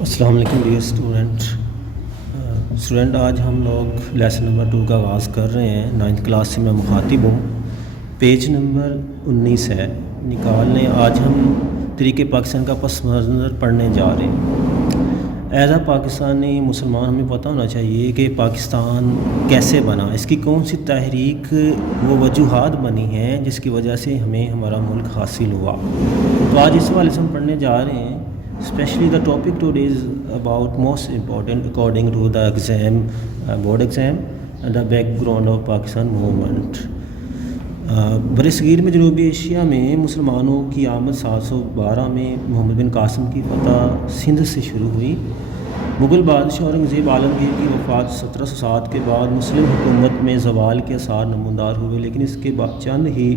السلام علیکم dear student آج ہم لوگ لیسن نمبر 2 کا آغاز کر رہے ہیں۔ 9th کلاس سے میں مخاطب ہوں۔ پیج نمبر 19 ہے، نکال لیں۔ آج ہم طریقے پاکستان کا پس منظر پڑھنے جا رہے ہیں۔ ایز اے پاکستانی مسلمان ہمیں پتہ ہونا چاہیے کہ پاکستان کیسے بنا، اس کی کون سی تحریک وہ وجوہات بنی ہیں جس کی وجہ سے ہمیں ہمارا ملک حاصل ہوا۔ تو آج اس حوالے سے ہم پڑھنے جا رہے ہیں۔ Especially the topic today is about most important according to the exam, board exam and the background of Pakistan movement. برصغیر میں جنوبی ایشیا میں مسلمانوں کی آمد 712 میں محمد بن قاسم کی فتح سندھ سے شروع ہوئی۔ مغل بادشاہ اورنگزیب عالمگیر کی وفات 1707 کے بعد مسلم حکومت میں زوال کے آثار نمودار ہوئے، لیکن اس کے بعد چند ہی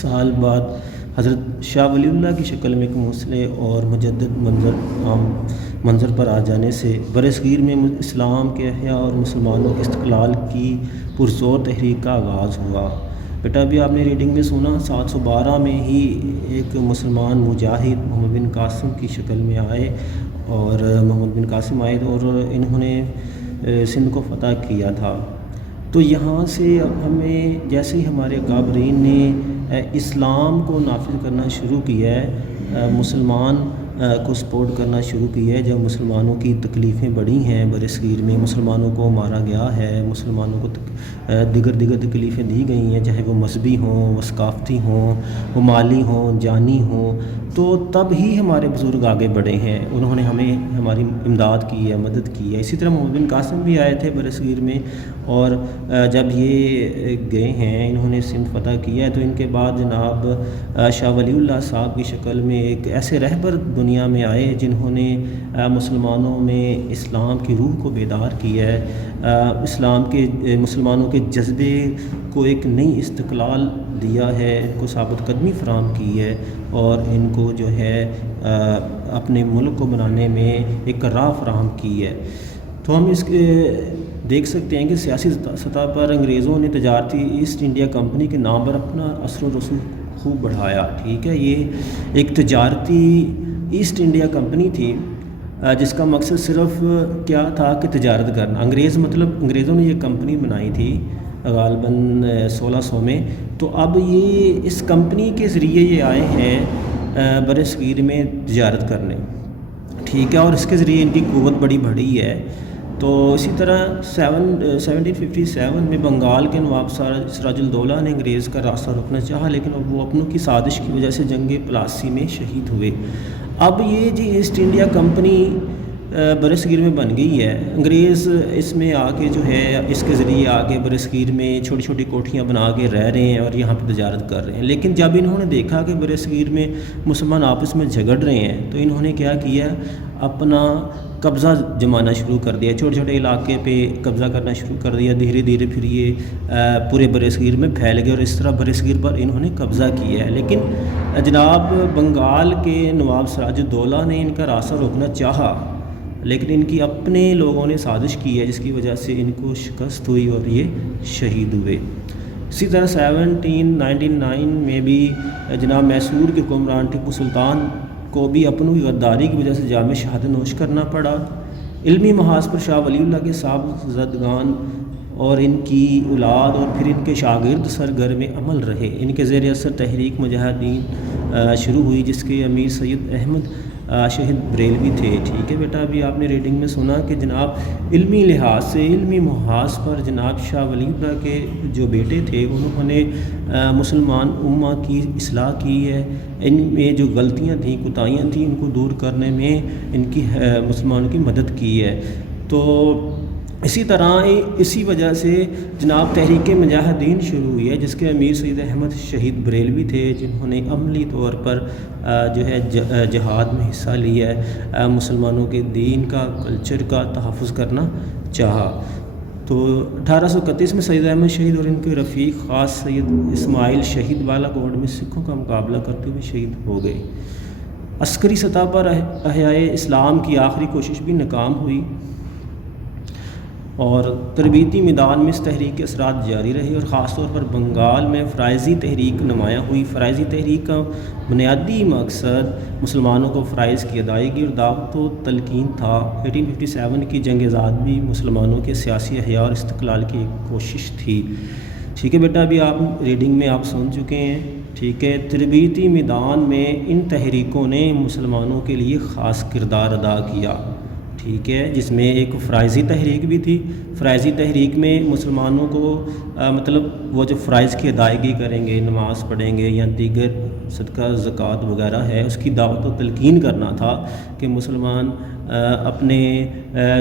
سال بعد حضرت شاہ ولی اللہ کی شکل میں ایک مسلح اور مجدد منظر پر آ جانے سے برصغیر میں اسلام کے احیاء اور مسلمانوں کے استقلال کی پرزور تحریک کا آغاز ہوا۔ بیٹا ابھی آپ نے ریڈنگ میں سنا 712 میں ہی ایک مسلمان مجاہد محمد بن قاسم کی شکل میں آئے اور محمد بن قاسم آئے اور انہوں نے سندھ کو فتح کیا تھا۔ تو یہاں سے اب ہمیں جیسے ہی ہمارے اکابرین نے اسلام کو نافذ کرنا شروع کیا ہے، مسلمان کو سپورٹ کرنا شروع کیا ہے، جب مسلمانوں کی تکلیفیں بڑھی ہیں برصغیر میں، مسلمانوں کو مارا گیا ہے، مسلمانوں کو دیگر تکلیفیں دی گئی ہیں، چاہے وہ مذہبی ہوں، وہ ثقافتی ہوں، وہ مالی ہوں، جانی ہوں، تو تب ہی ہمارے بزرگ آگے بڑھے ہیں، انہوں نے ہماری امداد کی ہے، مدد کی ہے۔ اسی طرح محمد بن قاسم بھی آئے تھے برصغیر میں، اور جب یہ گئے ہیں انہوں نے سندھ فتح کیا ہے، تو ان کے بعد جناب شاہ ولی اللہ صاحب کی شکل میں ایک ایسے رہبر دنیا میں آئے جنہوں نے مسلمانوں میں اسلام کی روح کو بیدار کیا ہے، مسلمانوں کے جذبے کو ایک نئی استقلال دیا ہے، ان کو ثابت قدمی فراہم کی ہے، اور ان کو جو ہے اپنے ملک کو بنانے میں ایک راہ فراہم کی ہے۔ تو ہم اس کے دیکھ سکتے ہیں کہ سیاسی سطح پر انگریزوں نے تجارتی ایسٹ انڈیا کمپنی کے نام پر اپنا اثر و رسوخ خوب بڑھایا، ٹھیک ہے۔ یہ ایک تجارتی ایسٹ انڈیا کمپنی تھی جس کا مقصد صرف کیا تھا کہ تجارت کرنا۔ انگریزوں نے یہ کمپنی بنائی تھی غالباً 1600 میں، تو اب یہ اس کمپنی کے ذریعے یہ آئے ہیں برصغیر میں تجارت کرنے، ٹھیک ہے، اور اس کے ذریعے ان کی قوت بڑی بڑھی ہے۔ تو اسی طرح 1757 میں بنگال کے نواب سراج الدولہ نے انگریز کا راستہ روکنا چاہا، لیکن اب وہ اپنوں کی سازش کی وجہ سے جنگ پلاسی میں شہید ہوئے۔ اب یہ جی ایسٹ انڈیا کمپنی برصغیر میں بن گئی ہے، انگریز اس میں آ کے جو ہے اس کے ذریعے آ کے برصغیر میں چھوٹی چھوٹی کوٹھیاں بنا کے رہ رہے ہیں اور یہاں پہ تجارت کر رہے ہیں۔ لیکن جب انہوں نے دیکھا کہ برصغیر میں مسلمان آپس میں جھگڑ رہے ہیں، تو انہوں نے کیا کیا، اپنا قبضہ جمانا شروع کر دیا، چھوٹے چھوٹے علاقے پہ قبضہ کرنا شروع کر دیا۔ دھیرے دھیرے پھر یہ پورے برصغیر میں پھیل گئے، اور اس طرح برصغیر پر انہوں نے قبضہ کیا ہے۔ لیکن جناب بنگال کے نواب سراج الدولہ نے ان کا راستہ روکنا چاہا، لیکن ان کی اپنے لوگوں نے سازش کی ہے، جس کی وجہ سے ان کو شکست ہوئی اور یہ شہید ہوئے۔ اسی طرح 1799 میں بھی جناب میسور کے حکمران ٹیپو سلطان کو بھی اپنوں کی غداری کی وجہ سے جام شہادت نوش کرنا پڑا۔ علمی محاذ پر شاہ ولی اللہ کے صاحبزادگان اور ان کی اولاد اور پھر ان کے شاگرد سرگرم عمل رہے۔ ان کے زیر اثر تحریک مجاہدین شروع ہوئی، جس کے امیر سید احمد شہید بریلوی تھے، ٹھیک ہے بیٹا۔ ابھی آپ نے ریڈنگ میں سنا کہ جناب علمی لحاظ سے، علمی محاذ پر جناب شاہ ولی اللہ کے جو بیٹے تھے انہوں نے مسلمان امہ کی اصلاح کی ہے، ان میں جو غلطیاں تھیں، کوتاہیاں تھیں، ان کو دور کرنے میں ان کی مسلمانوں کی مدد کی ہے۔ تو اسی طرح اسی وجہ سے جناب تحریک مجاہدین شروع ہوئی ہے، جس کے امیر سید احمد شہید بریلوی تھے، جنہوں نے عملی طور پر جو ہے جہاد میں حصہ لیا ہے، مسلمانوں کے دین کا، کلچر کا تحفظ کرنا چاہا۔ تو 1831 میں سید احمد شہید اور ان کے رفیق خاص سید اسماعیل شہید بالا کوٹ میں سکھوں کا مقابلہ کرتے ہوئے شہید ہو گئے۔ عسکری سطح پر احیاء اسلام کی آخری کوشش بھی ناکام ہوئی، اور تربیتی میدان میں اس تحریک کے اثرات جاری رہے اور خاص طور پر بنگال میں فرائضی تحریک نمایاں ہوئی۔ فرائضی تحریک کا بنیادی مقصد مسلمانوں کو فرائض کی ادائیگی اور دعوت و تلقین تھا۔ 1857 کی جنگ آزادی مسلمانوں کے سیاسی احیاء اور استقلال کی ایک کوشش تھی۔ ٹھیک ہے بیٹا، ابھی آپ ریڈنگ میں آپ سن چکے ہیں۔ ٹھیک ہے، تربیتی میدان میں ان تحریکوں نے مسلمانوں کے لیے خاص کردار ادا کیا۔ ٹھیک ہے، جس میں ایک فرائضی تحریک بھی تھی۔ فرائضی تحریک میں مسلمانوں کو مطلب وہ جو فرائض کی ادائیگی کریں گے، نماز پڑھیں گے یا دیگر صدقہ زکوٰۃ وغیرہ ہے، اس کی دعوت و تلقین کرنا تھا کہ مسلمان اپنے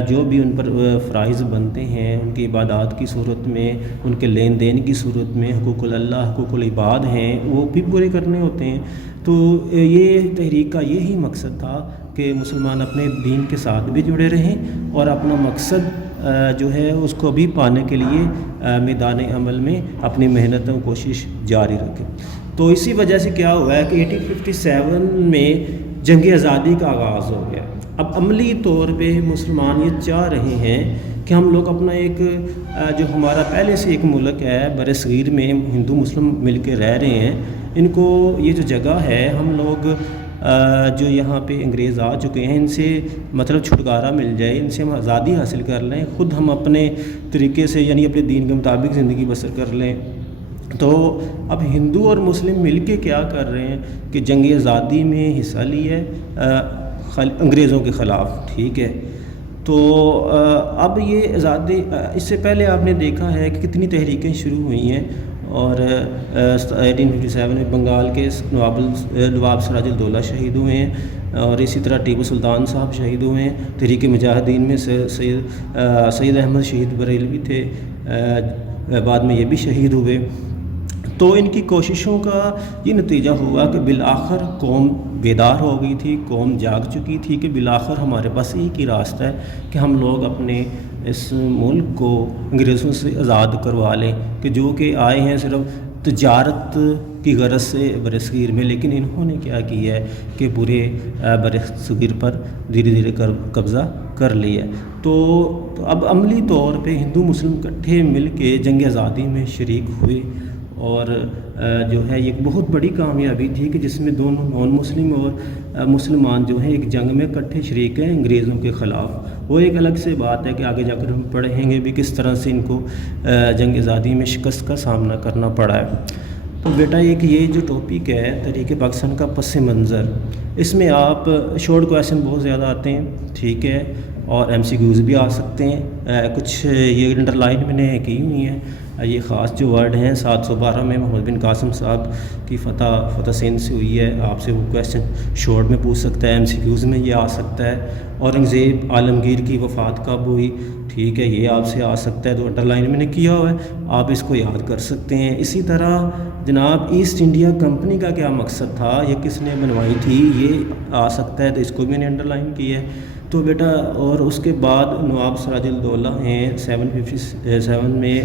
جو بھی ان پر فرائض بنتے ہیں ان کی عبادات کی صورت میں، ان کے لین دین کی صورت میں، حقوق اللہ حقوق العباد ہیں، وہ بھی پورے کرنے ہوتے ہیں۔ تو یہ تحریک کا یہی مقصد تھا کہ مسلمان اپنے دین کے ساتھ بھی جڑے رہیں اور اپنا مقصد جو ہے اس کو بھی پانے کے لیے میدان عمل میں اپنی محنت و کوشش جاری رکھیں۔ تو اسی وجہ سے کیا ہوا ہے کہ 1857 میں جنگ آزادی کا آغاز ہو گیا۔ اب عملی طور پہ مسلمان یہ چاہ رہے ہیں کہ ہم لوگ اپنا ایک جو ہمارا پہلے سے ایک ملک ہے بر صغیر میں ہندو مسلم مل کے رہ رہے ہیں، ان کو یہ جو جگہ ہے ہم لوگ جو یہاں پہ انگریز آ چکے ہیں ان سے مطلب چھٹکارا مل جائے، ان سے ہم آزادی حاصل کر لیں، خود ہم اپنے طریقے سے یعنی اپنے دین کے مطابق زندگی بسر کر لیں۔ تو اب ہندو اور مسلم مل کے کیا کر رہے ہیں کہ جنگ آزادی میں حصہ لی ہے انگریزوں کے خلاف۔ ٹھیک ہے، تو اب یہ آزادی اس سے پہلے آپ نے دیکھا ہے کہ کتنی تحریکیں شروع ہوئی ہیں، اور 1857 میں بنگال کے نواب سراج الدولہ شہید ہوئے ہیں، اور اسی طرح ٹیپو سلطان صاحب شہید ہوئے ہیں۔ تحریک مجاہدین میں سید احمد شہید بریلوی تھے، بعد میں یہ بھی شہید ہوئے۔ تو ان کی کوششوں کا یہ نتیجہ ہوا کہ بالآخر قوم بیدار ہو گئی تھی، قوم جاگ چکی تھی کہ بالآخر ہمارے پاس ایک ہی راستہ ہے کہ ہم لوگ اپنے اس ملک کو انگریزوں سے آزاد کروا لیں، کہ جو کہ آئے ہیں صرف تجارت کی غرض سے بر صغیر میں، لیکن انہوں نے کیا کیا ہے کہ پورے بر صغیر پر دھیرے دھیرے قبضہ کر لیا۔ تو اب عملی طور پہ ہندو مسلم اکٹھے مل کے جنگ آزادی میں شریک ہوئے، اور جو ہے یہ بہت بڑی کامیابی تھی کہ جس میں دونوں نان مسلم اور مسلمان جو ہیں ایک جنگ میں اکٹھے شریک ہیں انگریزوں کے خلاف۔ وہ ایک الگ سے بات ہے کہ آگے جا کر ہم پڑھیں گے بھی کس طرح سے ان کو جنگ آزادی میں شکست کا سامنا کرنا پڑا ہے۔ تو بیٹا ایک یہ جو ٹاپک ہے تحریک پاکستان کا پس منظر، اس میں آپ شارٹ کویسچن بہت زیادہ آتے ہیں، ٹھیک ہے، اور ایم سی کیوز بھی آ سکتے ہیں۔ کچھ یہ انڈر لائن میں نے کی ہوئی ہیں، یہ خاص جو ورڈ ہیں 712 میں محمد بن قاسم صاحب کی فتح سندھ سے ہوئی ہے، آپ سے وہ کویسچن شارٹ میں پوچھ سکتا ہے، ایم سی کیوز میں یہ آ سکتا ہے۔ اورنگزیب عالمگیر کی وفات کب ہوئی، ٹھیک ہے، یہ آپ سے آ سکتا ہے، تو انڈر لائن میں نے کیا ہوا ہے، آپ اس کو یاد کر سکتے ہیں۔ اسی طرح جناب ایسٹ انڈیا کمپنی کا کیا مقصد تھا، یہ کس نے بنوائی تھی، یہ آ سکتا ہے، تو اس کو بھی میں نے انڈر لائن کیا ہے۔ تو بیٹا اور اس کے بعد نواب سراج الدولہ ہیں 757 میں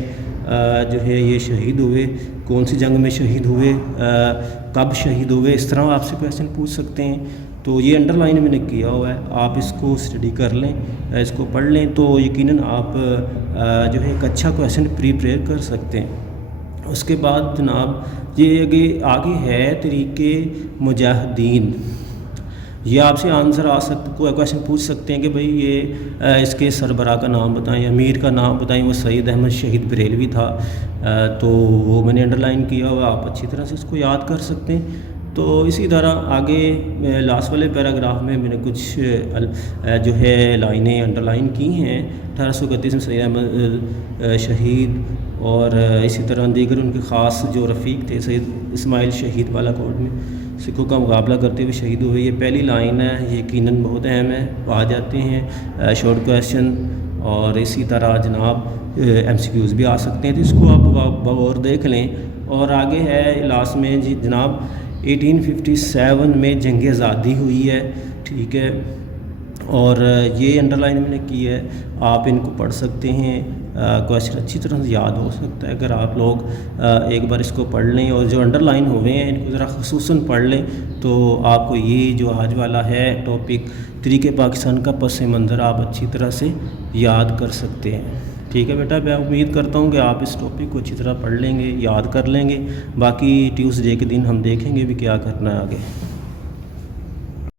جو ہے یہ شہید ہوئے، کون سی جنگ میں شہید ہوئے، کب شہید ہوئے، اس طرح آپ سے کویسچن پوچھ سکتے ہیں۔ تو یہ انڈر لائن میں نے کیا ہوا ہے، آپ اس کو اسٹڈی کر لیں، اس کو پڑھ لیں، تو یقیناً آپ جو ہے ایک اچھا کویسچن پریپیئر کر سکتے ہیں۔ اس کے بعد جناب یہ آگے ہے طریقے مجاہدین، یہ آپ سے آنسر آ سکتا، کوئی کویسچن پوچھ سکتے ہیں کہ بھئی یہ اس کے سربراہ کا نام بتائیں، امیر کا نام بتائیں، وہ سید احمد شہید بریلوی تھا، تو وہ میں نے انڈر لائن کیا ہوا، آپ اچھی طرح سے اس کو یاد کر سکتے ہیں۔ تو اسی طرح آگے لاسٹ والے پیراگراف میں نے کچھ جو ہے لائنیں انڈر لائن کی ہیں۔ 1831 میں سید احمد شہید، اور اسی طرح دیگر ان کے خاص جو رفیق تھے سید اسماعیل شہید بالا کوٹ میں سکھوں کا مقابلہ کرتے ہوئے شہید ہوئے، یہ پہلی لائن ہے، یہ یقیناً بہت اہم ہے، آ جاتے ہیں شارٹ کویسچن۔ اور اسی طرح جناب ایم سی کیوز بھی آ سکتے ہیں، تو اس کو آپ بغور دیکھ لیں۔ اور آگے ہے لاسٹ میں جناب 1857 میں جنگ آزادی ہوئی ہے، ٹھیک ہے، اور یہ انڈر لائن میں نے کی ہے، آپ ان کو پڑھ سکتے ہیں، کویسچن اچھی طرح سے یاد ہو سکتا ہے اگر آپ لوگ ایک بار اس کو پڑھ لیں، اور جو انڈر لائن ہوئے ہیں ان کو ذرا خصوصاً پڑھ لیں، تو آپ کو یہ جو آج والا ہے ٹاپک طریقے پاکستان کا پس منظر آپ اچھی طرح سے یاد کر سکتے ہیں۔ ٹھیک ہے بیٹا، میں امید کرتا ہوں کہ آپ اس ٹاپک کو اچھی طرح پڑھ لیں گے، یاد کر لیں گے، باقی ٹیوزڈے کے دن ہم دیکھیں گے بھی کیا کرنا ہے آگے۔